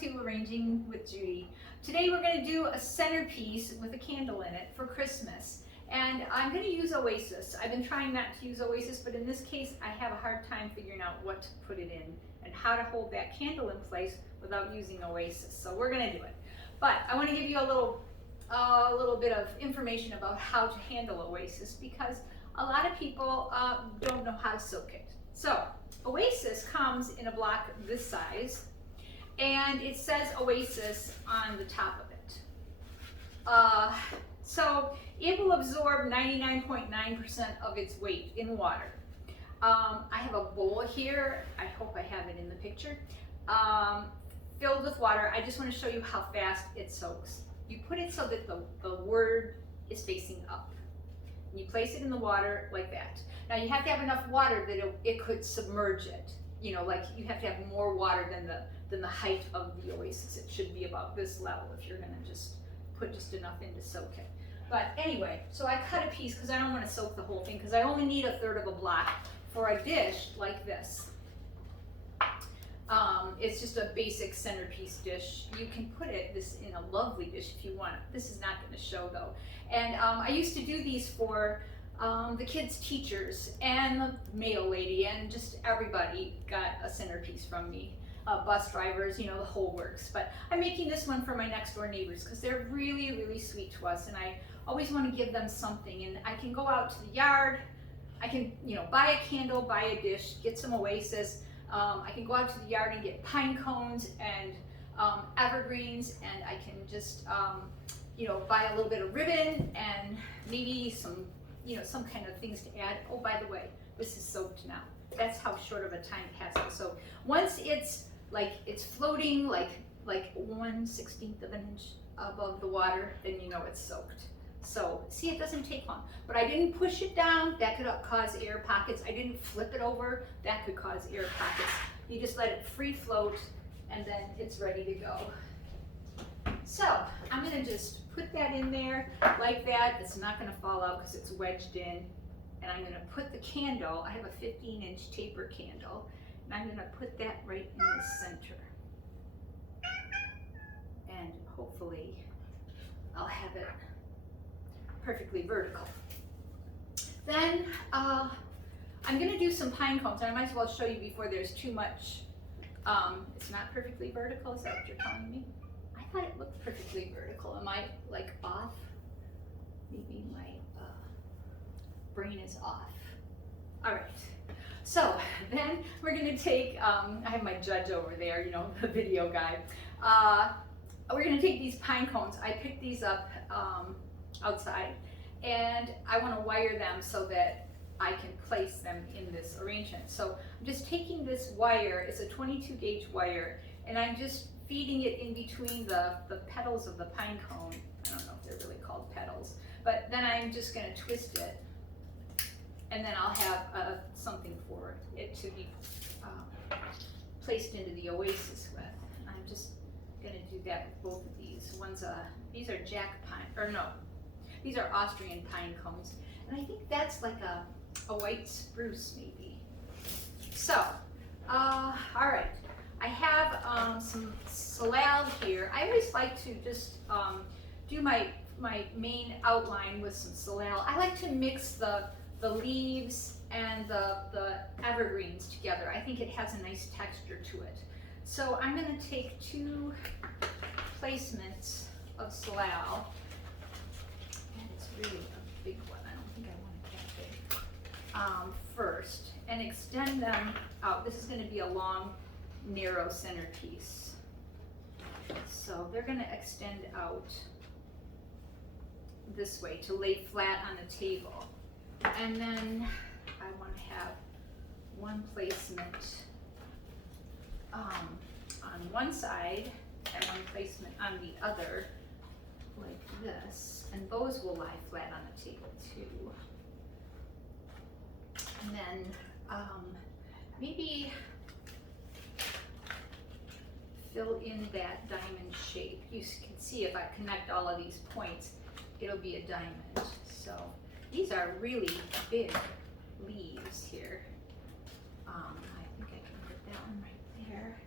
to Arranging with Judy. Today we're going to do a centerpiece with a candle in it for Christmas. And I'm going to use Oasis. I've been trying not to use Oasis, but in this case I have a hard time figuring out what to put it in and how to hold that candle in place without using Oasis. So we're going to do it. But I want to give you a little bit of information about how to handle Oasis, because a lot of people don't know how to soak it. So Oasis comes in a block this size, and it says Oasis on the top of it. So it will absorb 99.9% of its weight in water. I have a bowl here, I hope I have it in the picture, filled with water. I just want to show you how fast it soaks. You put it so that the word is facing up. You place it in the water like that. Now you have to have enough water that it could submerge it. You know, like you have to have more water than the height of the Oasis. It should be about this level if you're gonna just put just enough in to soak it. But anyway, so I cut a piece because I don't want to soak the whole thing, because I only need 1/3 of a block for a dish like this. It's just a basic centerpiece dish. You can put this in a lovely dish if you want. This is not going to show though. And I used to do these for the kids' teachers and the mail lady, and just everybody got a centerpiece from me. Bus drivers, you know, the whole works. But I'm making this one for my next door neighbors because they're really, really sweet to us, and I always want to give them something. And I can go out to the yard, I can, you know, buy a candle, buy a dish, get some Oasis. I can go out to the yard and get pine cones and evergreens, and I can just, you know, buy a little bit of ribbon and maybe some, you know, some kind of things to add. Oh, by the way, this is soaked now. That's how short of a time it has to soak. Once it's floating like 1/16 of an inch above the water, then you know it's soaked. So see, it doesn't take long, but I didn't push it down. That could cause air pockets. I didn't flip it over. That could cause air pockets. You just let it free float, and then it's ready to go. So I'm gonna just put that in there like that. It's not gonna fall out because it's wedged in. And I'm gonna put the candle, I have a 15-inch taper candle, and I'm gonna put that right in the center. And hopefully I'll have it perfectly vertical. Then I'm gonna do some pine cones. I might as well show you before there's too much. It's not perfectly vertical, is that what you're telling me? I thought it looked perfectly vertical. Am I like off? Maybe my brain is off. All right, so then we're gonna take, I have my judge over there, you know, the video guy. We're gonna take these pine cones. I picked these up outside, and I wanna wire them so that I can place them in this arrangement. So I'm just taking this wire, it's a 22 gauge wire, and I'm just feeding it in between the petals of the pine cone. I don't know if they're really called petals, but then I'm just gonna twist it, and then I'll have something for it to be placed into the Oasis with. I'm just gonna do that with both of these. These are jack pine, or no, these are Austrian pine cones. And I think that's like a white spruce maybe. So, all right. I have some salal here. I always like to just do my main outline with some salal. I like to mix the leaves and the evergreens together. I think it has a nice texture to it. So I'm going to take 2 placements of salal, and it's really a big one. I don't think I want it that big. First, and extend them out. This is going to be a long, narrow centerpiece. So they're going to extend out this way to lay flat on the table. And then I want to have one placement on one side and one placement on the other, like this. And those will lie flat on the table too. And then maybe fill in that diamond shape. You can see if I connect all of these points, it'll be a diamond. So these are really big leaves here. I think I can put that one right there.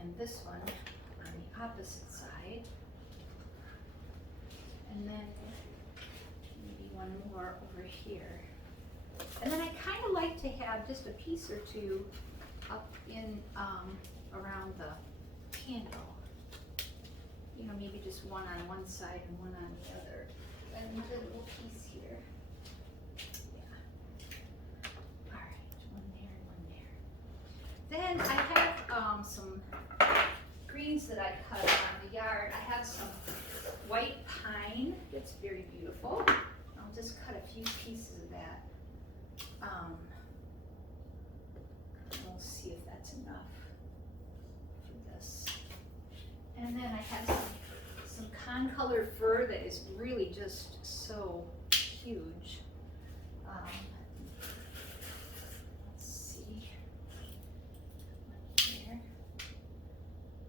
And this one on the opposite side. And then maybe one more over here. And then I kind of like to have just a piece or two up in around the candle. You know, maybe just one on one side and one on the other. And another little piece here. Yeah. All right, one there and one there. Then I have some greens that I cut on the yard. I have some white pine that's very beautiful. I'll just cut a few pieces of that. We'll see if that's enough for this. And then I have some con-colored fir that is really just so huge. Let's see. One here.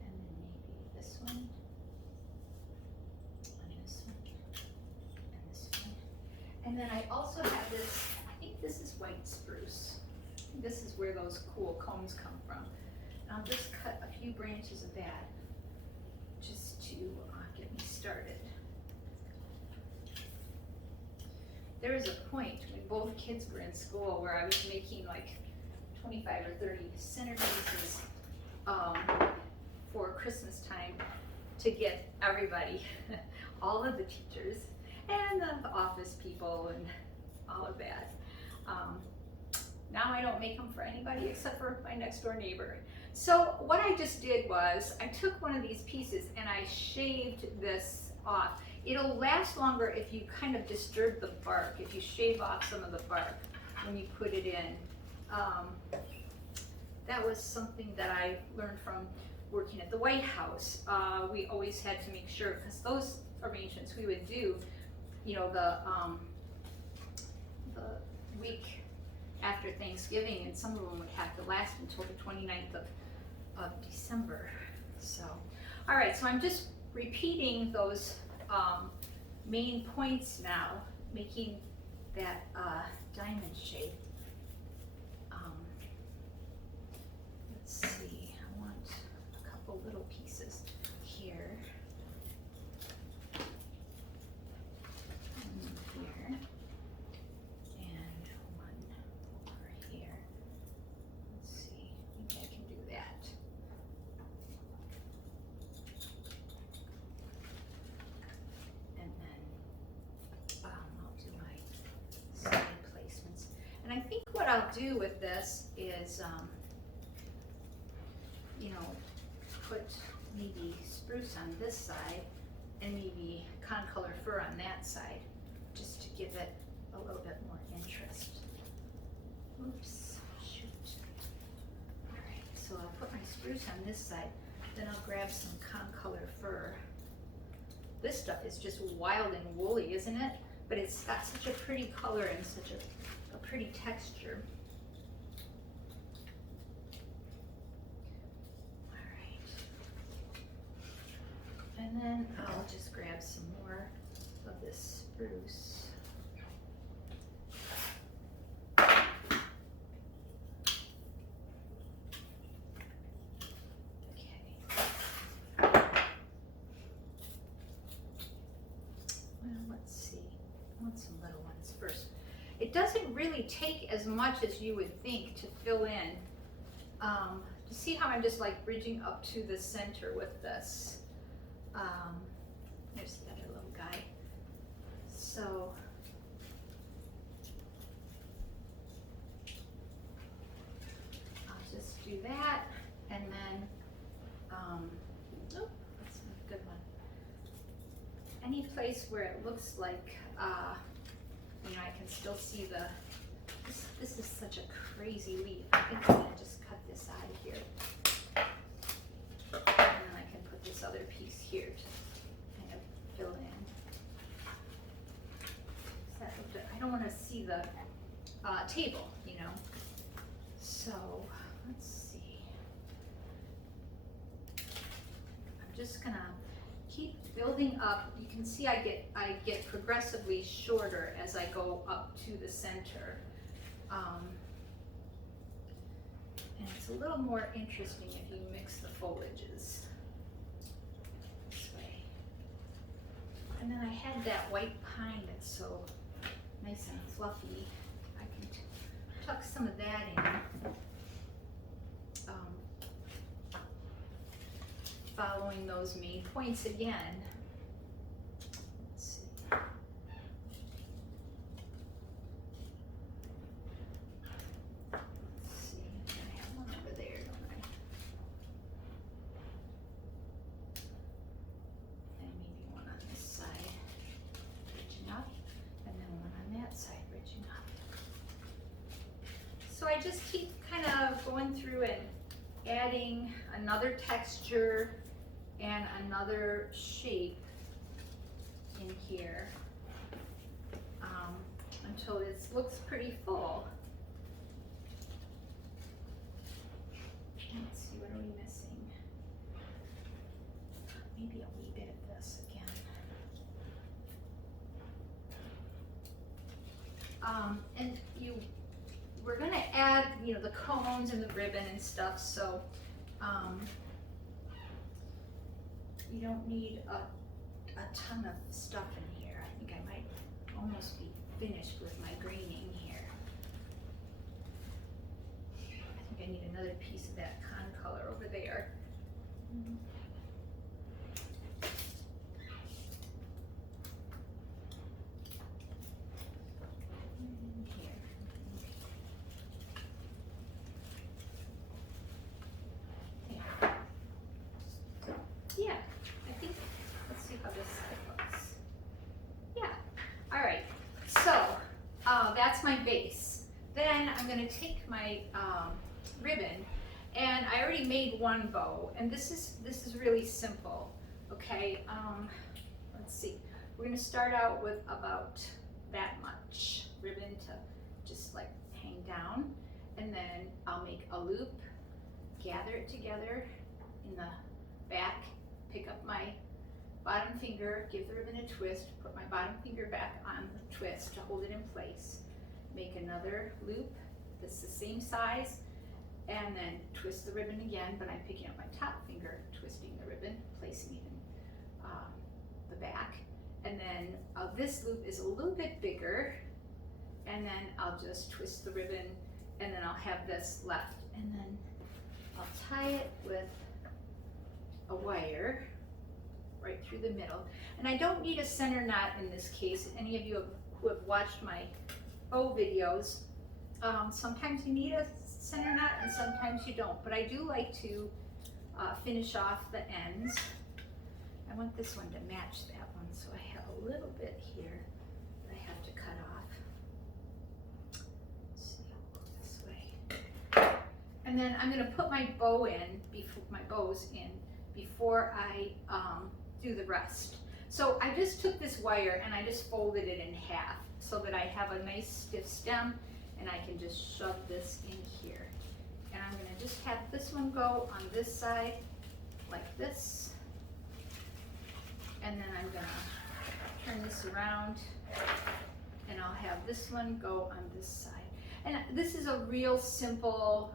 And then maybe this one. And this one. And this one. And then I also have this, I think this is white spruce. This is where those cool cones come from. I'll just cut a few branches of that just to get me started. There was a point when both kids were in school where I was making like 25 or 30 centerpieces for Christmas time to get everybody, all of the teachers and the office people and all of that. Now I don't make them for anybody except for my next door neighbor. So what I just did was I took one of these pieces and I shaved this off. It'll last longer if you kind of disturb the bark, if you shave off some of the bark when you put it in. That was something that I learned from working at the White House. We always had to make sure, because those arrangements we would do, you know, the week after Thanksgiving, and some of them would have to last until the 29th of December. So, all right, so I'm just repeating those main points now, making that diamond shape. Let's see, I want a couple little pieces here. And here. And one over here. Let's see, maybe I can do that. And then I'll do my side placements. And I think what I'll do with this is, you know, put maybe spruce on this side and maybe con-colored fir on that side, just to give it a little bit more interest. Oops, shoot. All right, so I'll put my spruce on this side, then I'll grab some con-colored fir. This stuff is just wild and woolly, isn't it? But it's got such a pretty color and such a pretty texture. And then I'll just grab some more of this spruce. Okay. Well, let's see. I want some little ones first. It doesn't really take as much as you would think to fill in. You see how I'm just like bridging up to the center with this. There's the other little guy. So I'll just do that, and then oh, that's a good one. Any place where it looks like you know, I can still see the. This is such a crazy leaf. I think I'm gonna just cut this out of here. And then I can put this other piece here to kind of fill in. I don't want to see the table, you know. So let's see. I'm just gonna keep building up. You can see I get progressively shorter as I go up to the center. And it's It's a little more interesting if you mix the foliages this way. And then I had that white pine that's so nice and fluffy. I can tuck some of that in. Following those main points again. Let's see. I have one over there, don't I? And maybe one on this side, ridging up, and then one on that side, ridging up. So I just keep kind of going through and adding another texture and another shape in here until it looks pretty full. Let's see, what are we missing? Maybe a wee bit of this again. And we're gonna add, you know, the cones and the ribbon and stuff, so you don't need a ton of stuff in here. I think I might almost be finished with my greening here. I think I need another piece of that con color over there. Yeah, I think, let's see how this side looks. Yeah, all right, so that's my base. Then I'm gonna take my ribbon, and I already made one bow, and this is really simple, okay? Let's see, we're gonna start out with about that much ribbon to just like hang down, and then I'll make a loop, gather it together in the back, pick up my bottom finger, give the ribbon a twist, put my bottom finger back on the twist to hold it in place, make another loop that's the same size, and then twist the ribbon again, but I'm picking up my top finger, twisting the ribbon, placing it in the back, and then this loop is a little bit bigger, and then I'll just twist the ribbon, and then I'll have this left, and then I'll tie it with a wire right through the middle. And I don't need a center knot in this case. Any of you who have watched my bow videos, sometimes you need a center knot and sometimes you don't, but I do like to finish off the ends. I want this one to match that one, so I have a little bit here that I have to cut off. Let's see, I'll go this way. And then I'm gonna put my bow in, my bows in, before I do the rest. So I just took this wire and I just folded it in half so that I have a nice stiff stem, and I can just shove this in here. And I'm gonna just have this one go on this side like this. And then I'm gonna turn this around and I'll have this one go on this side. And this is a real simple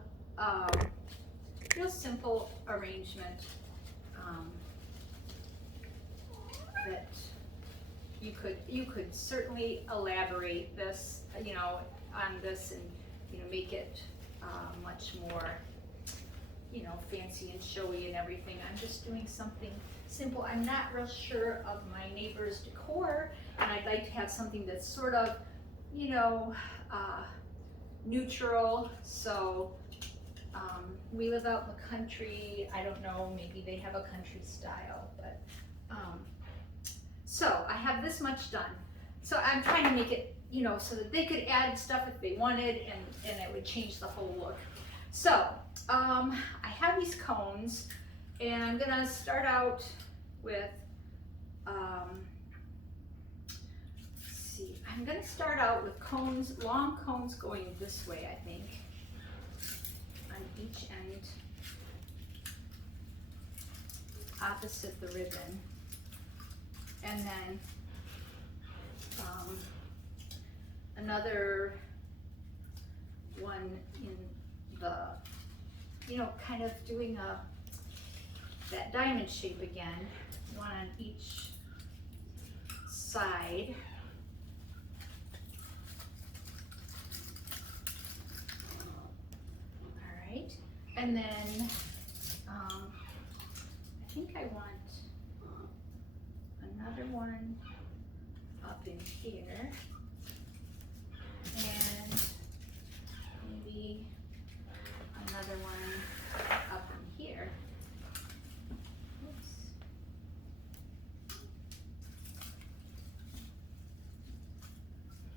arrangement that you could certainly elaborate this, you know, on this, and you know, make it much more, you know, fancy and showy and everything. I'm just doing something simple. I'm not real sure of my neighbor's decor, and I'd like to have something that's sort of, you know, neutral. So we live out in the country. I don't know, maybe they have a country style, but so I have this much done. So I'm trying to make it, you know, so that they could add stuff if they wanted, and it would change the whole look. So I have these cones, and I'm gonna start out with, let's see, I'm gonna start out with cones, long cones going this way, I think, on each end, opposite the ribbon. And then another one in the you know, kind of doing that diamond shape again, one on each side. All right, and then I think I want another one up in here, and maybe another one up in here. Oops.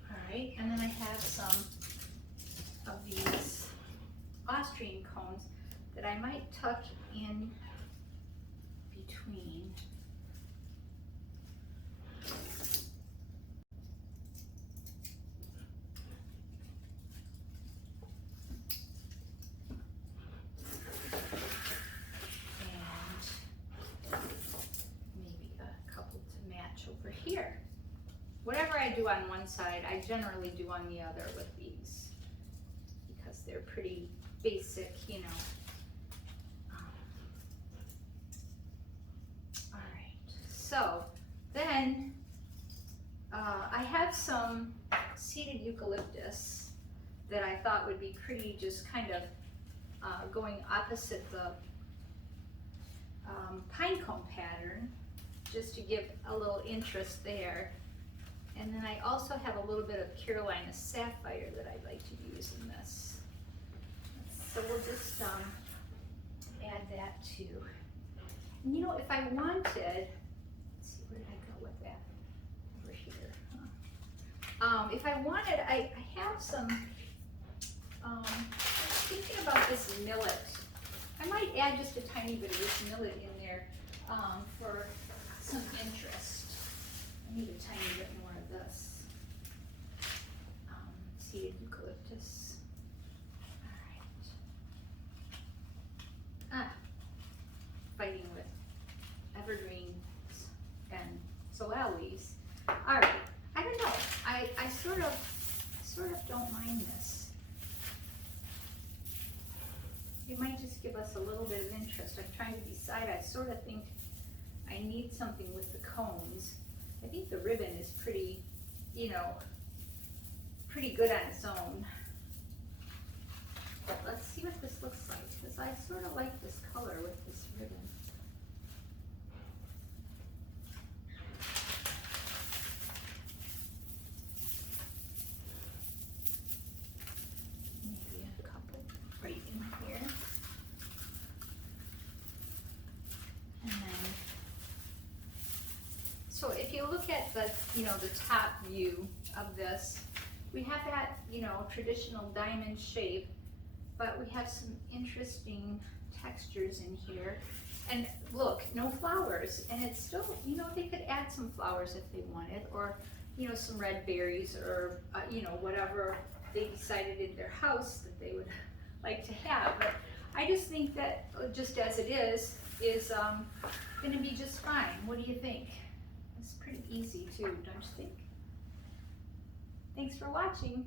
All right, and then I have some of these Austrian cones that I might tuck in between. Over here. Whatever I do on one side, I generally do on the other with these because they're pretty basic, you know. All right, so then I have some seeded eucalyptus that I thought would be pretty, just kind of going opposite the pine cone pattern, just to give a little interest there. And then I also have a little bit of Carolina sapphire that I'd like to use in this. So we'll just add that too. And you know, if I wanted, let's see, where did I go with that? Over here. Huh? If I wanted, I have some, I was thinking about this millet. I might add just a tiny bit of this millet in there for some interest. I need a tiny bit more of this seeded eucalyptus. All right. Fighting with evergreens and zoales. All right. I don't know. I sort of don't mind this. It might just give us a little bit of interest. I'm trying to decide. I sort of think I need something with the cones. I think the ribbon is pretty, you know, pretty good on its own. But let's see what this looks like, because I sort of like this color with this ribbon. Maybe a couple right in here. And then, so if you look at the, you know, the top view of this, we have that, you know, traditional diamond shape, but we have some interesting textures in here. And look, no flowers, and it's still, you know, they could add some flowers if they wanted, or, you know, some red berries, or, you know, whatever they decided in their house that they would like to have. But I just think that just as it is going to be just fine. What do you think? It's pretty easy too, don't you think? Thanks for watching.